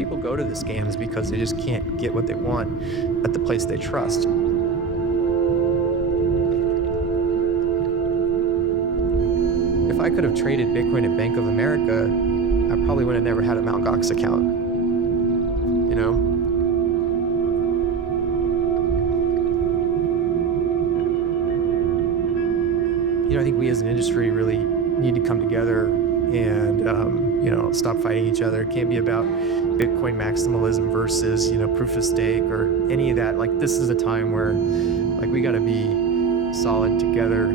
People go to the scams because they just can't get what they want at the place they trust. If I could have traded Bitcoin at Bank of America, I probably would have never had a Mt. Gox account. You know? I think we as an industry really need to come together and, stop fighting each other. It can't be about Bitcoin maximalism versus, proof of stake or any of that. Like, this is a time where, we got to be solid together.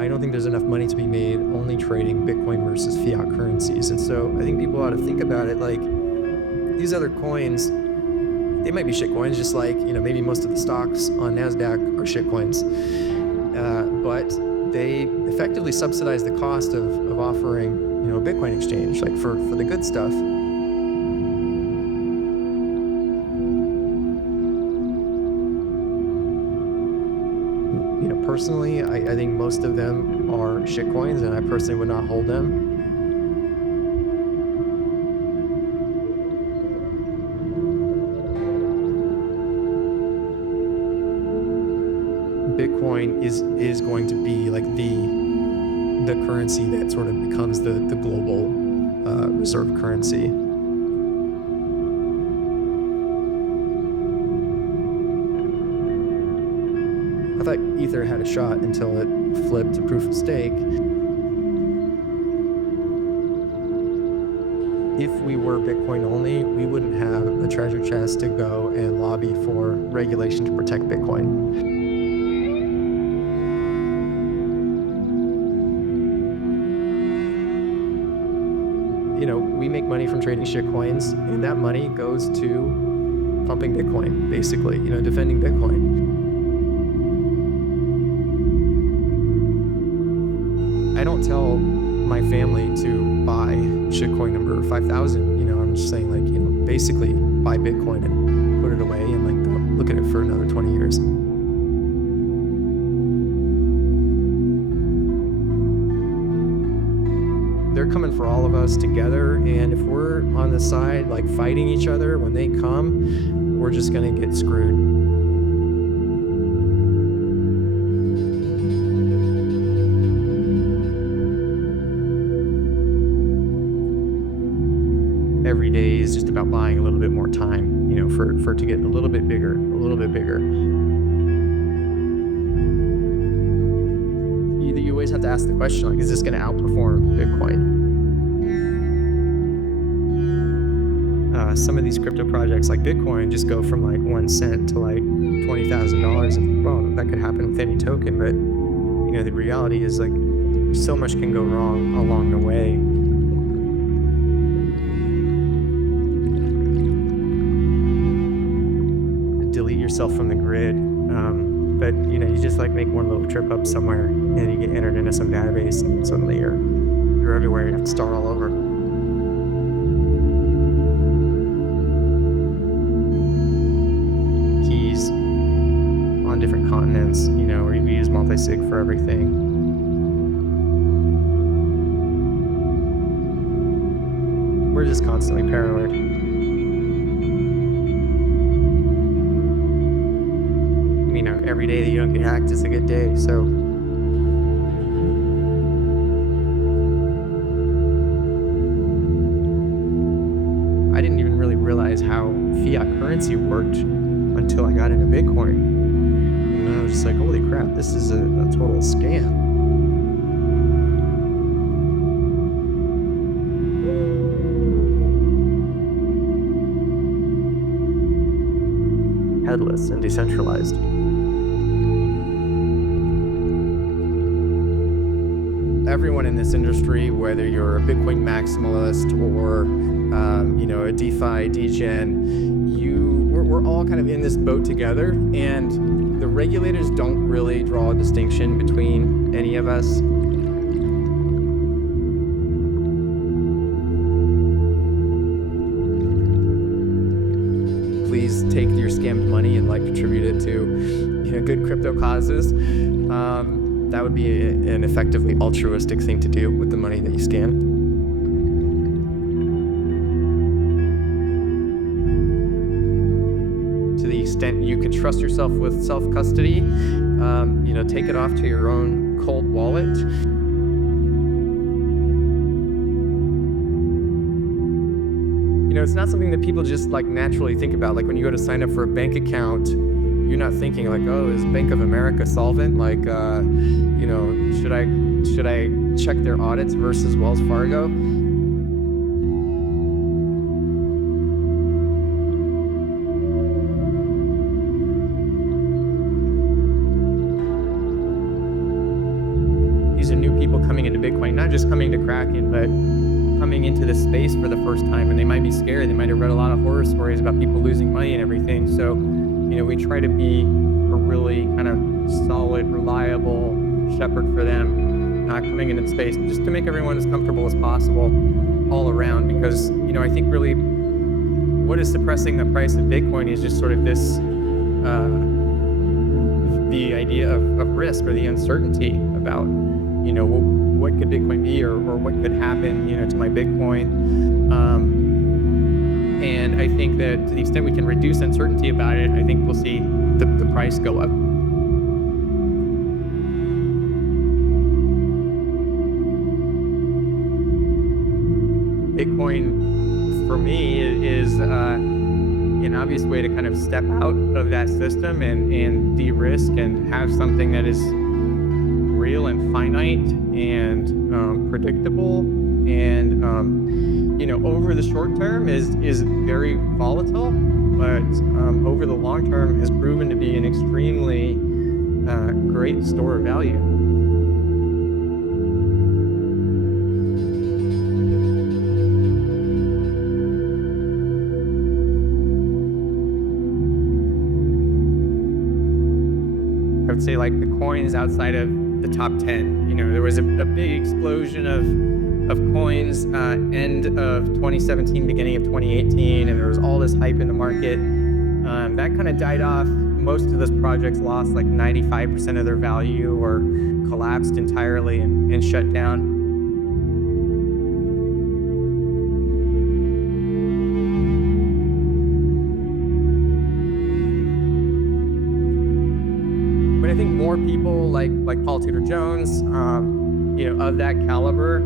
I don't think there's enough money to be made only trading Bitcoin versus fiat currencies. And so I think people ought to think about it like these other coins, they might be shit coins, just like, maybe most of the stocks on NASDAQ are shit coins. But they effectively subsidize the cost of offering, a Bitcoin exchange, like for the good stuff. Personally, I think most of them are shit coins, and I personally would not hold them. Bitcoin is going to be like the currency that sort of becomes the global reserve currency. I thought Ether had a shot until it flipped to proof of stake. If we were Bitcoin only, we wouldn't have a treasure chest to go and lobby for regulation to protect Bitcoin. We make money from trading shit coins, and that money goes to pumping Bitcoin, basically, defending Bitcoin. I don't tell my family to buy shitcoin number 5,000. I'm just saying, basically buy Bitcoin and put it away and don't look at it for another 20 years. They're coming for all of us together, and if we're on the side fighting each other when they come, we're just gonna get screwed. Every day is just about buying a little bit more time, for it to get a little bit bigger. You always have to ask the question, is this going to outperform Bitcoin? Some of these crypto projects like Bitcoin just go from 1 cent to $20,000, and well, that could happen with any token, but the reality is so much can go wrong along the way. Delete yourself from the grid, but you just make one little trip up somewhere and you get entered into some database, and suddenly you're everywhere. You have to start all over. Keys on different continents, or you use multi-sig for everything. We're just constantly paranoid. Every day that you don't get hacked is a good day, so I didn't even really realize how fiat currency worked until I got into Bitcoin. And I was just holy crap, this is a total scam. Headless and decentralized. Everyone in this industry, whether you're a Bitcoin maximalist or a DeFi degen, we're all kind of in this boat together, and the regulators don't really draw a distinction between any of us. Please take your scammed money and contribute it to good crypto causes. That would be an effectively altruistic thing to do with the money that you scam. extent you could trust yourself with self-custody, take it off to your own cold wallet. It's not something that people just like naturally think about. Like when you go to sign up for a bank account, you're not thinking like, oh, is Bank of America solvent? Like, should I check their audits versus Wells Fargo? These are new people coming into Bitcoin, not just coming to Kraken, but coming into this space for the first time, and they might be scared. They might have read a lot of horror stories about people losing money and everything. So, we try to be a really kind of solid, reliable shepherd for them coming into the space, just to make everyone as comfortable as possible all around. Because, I think really what is suppressing the price of Bitcoin is just sort of this, the idea of risk or the uncertainty about, what could Bitcoin be or what could happen, to my Bitcoin. And I think that to the extent we can reduce uncertainty about it, I think we'll see the price go up. Bitcoin, for me, is an obvious way to kind of step out of that system and de-risk and have something that is real and finite and predictable, and over the short term is very volatile, but over the long term has proven to be an extremely great store of value. I would say like the coins outside of the top 10. There was a big explosion of coins end of 2017, beginning of 2018, and there was all this hype in the market. That kind of died off. Most of those projects lost like 95% of their value or collapsed entirely and shut down. But I think more people like Paul Tudor Jones, of that caliber,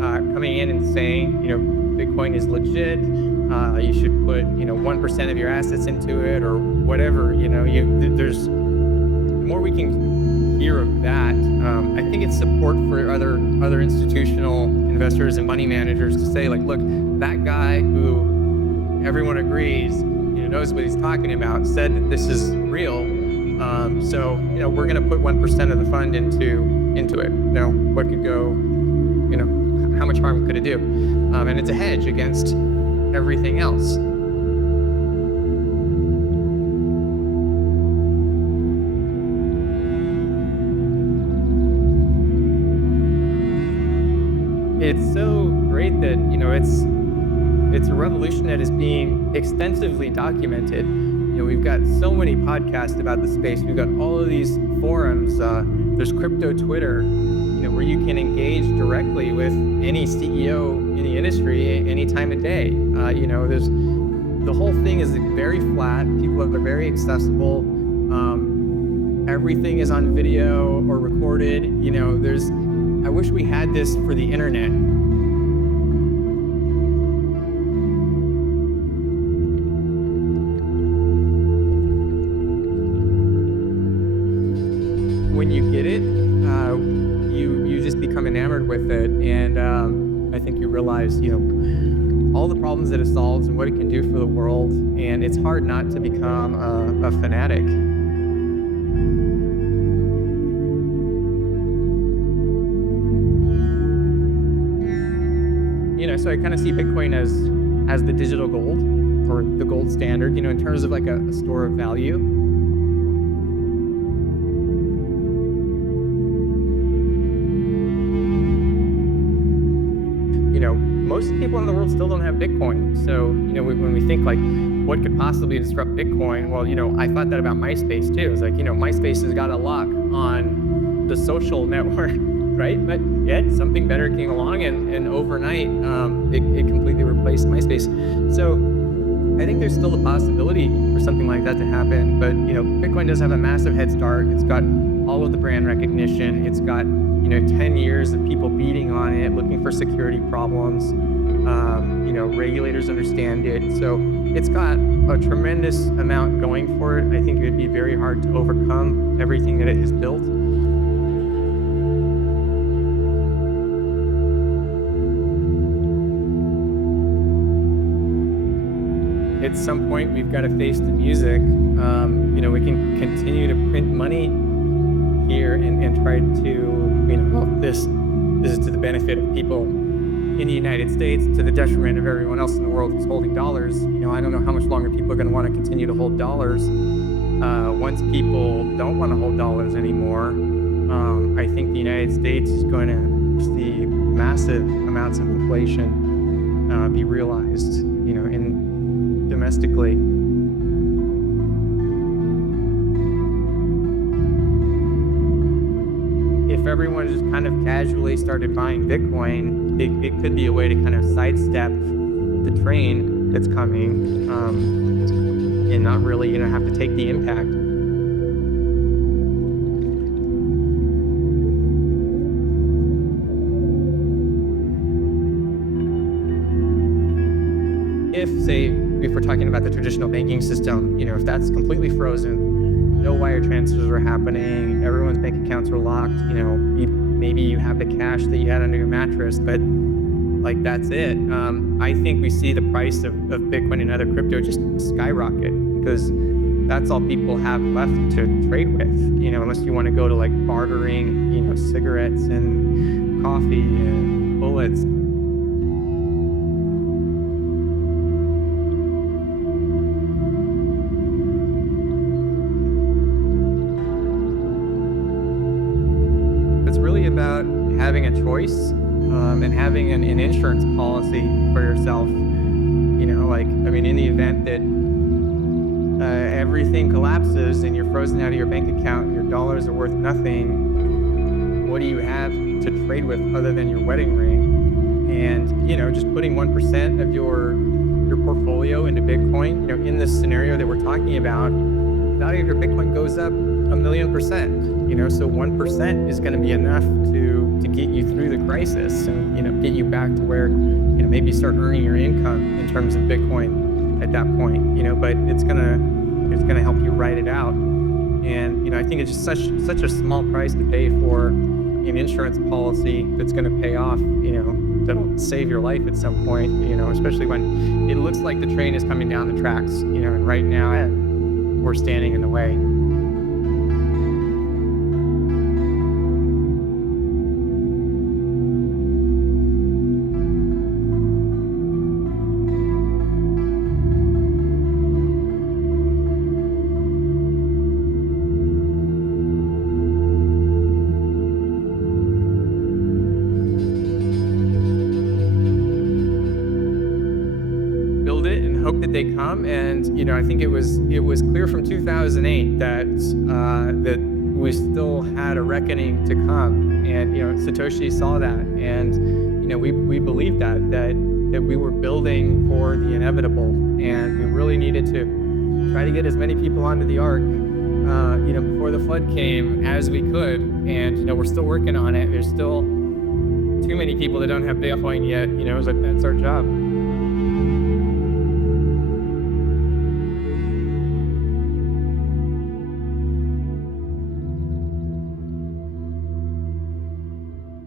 coming in and saying, Bitcoin is legit. You should put, 1% of your assets into it or whatever. There's the more we can hear of that. I think it's support for other institutional investors and money managers to say, like, look, that guy who everyone agrees, knows what he's talking about, said that this is real. So we're going to put 1% of the fund into it. What could go? How much harm could it do? And it's a hedge against everything else. It's so great that it's a revolution that is being extensively documented. We've got so many podcasts about the space. We've got all of these forums. There's crypto Twitter, where you can engage directly with any CEO in the industry any time of day. There's the whole thing is very flat. People are very accessible. Everything is on video or recorded. I wish we had this for the internet. When you get it, you just become enamored with it, and I think you realize, all the problems that it solves and what it can do for the world, and it's hard not to become a fanatic. So I kind of see Bitcoin as the digital gold, or the gold standard, in terms of like a store of value. Most people in the world still don't have Bitcoin. So, when we think like, what could possibly disrupt Bitcoin? Well, I thought that about MySpace too. It's like, MySpace has got a lock on the social network, right? But yet something better came along and overnight, it completely replaced MySpace. So I think there's still a possibility for something like that to happen, but Bitcoin does have a massive head start. It's got all of the brand recognition. It's got 10 years of people beating on it, looking for security problems. Regulators understand it, so it's got a tremendous amount going for it. I think it would be very hard to overcome everything that it has built. At some point, we've got to face the music. We can continue to print money here and try to, well, this is to the benefit of people in the United States, to the detriment of everyone else in the world who's holding dollars. I don't know how much longer people are going to want to continue to hold dollars. Once people don't want to hold dollars anymore, I think the United States is going to see massive amounts of inflation be realized, domestically. If everyone just kind of casually started buying Bitcoin, it could be a way to kind of sidestep the train that's coming, and not really, have to take the impact. If we're talking about the traditional banking system, if that's completely frozen, no wire transfers are happening, everyone's bank accounts are locked, maybe you have the cash that you had under your mattress, but that's it. I think we see the price of Bitcoin and other crypto just skyrocket, because that's all people have left to trade with, unless you want to go to bartering, cigarettes and coffee and bullets. About having a choice, and having an insurance policy for yourself. In the event that everything collapses and you're frozen out of your bank account and your dollars are worth nothing, what do you have to trade with other than your wedding ring? And just putting 1% of your portfolio into Bitcoin, in this scenario that we're talking about, the value of your Bitcoin goes up 1,000,000%. So 1% is going to be enough to get you through the crisis and get you back to where maybe start earning your income in terms of Bitcoin at that point. But it's gonna help you ride it out. And I think it's just such a small price to pay for an insurance policy that's going to pay off. That'll save your life at some point. Especially when it looks like the train is coming down the tracks. And right now we're standing in the way. Hope that they come, and I think it was clear from 2008 that we still had a reckoning to come, and Satoshi saw that, and we believed that we were building for the inevitable, and we really needed to try to get as many people onto the ark before the flood came as we could, and we're still working on it. There's still too many people that don't have Bitcoin yet, so that's our job.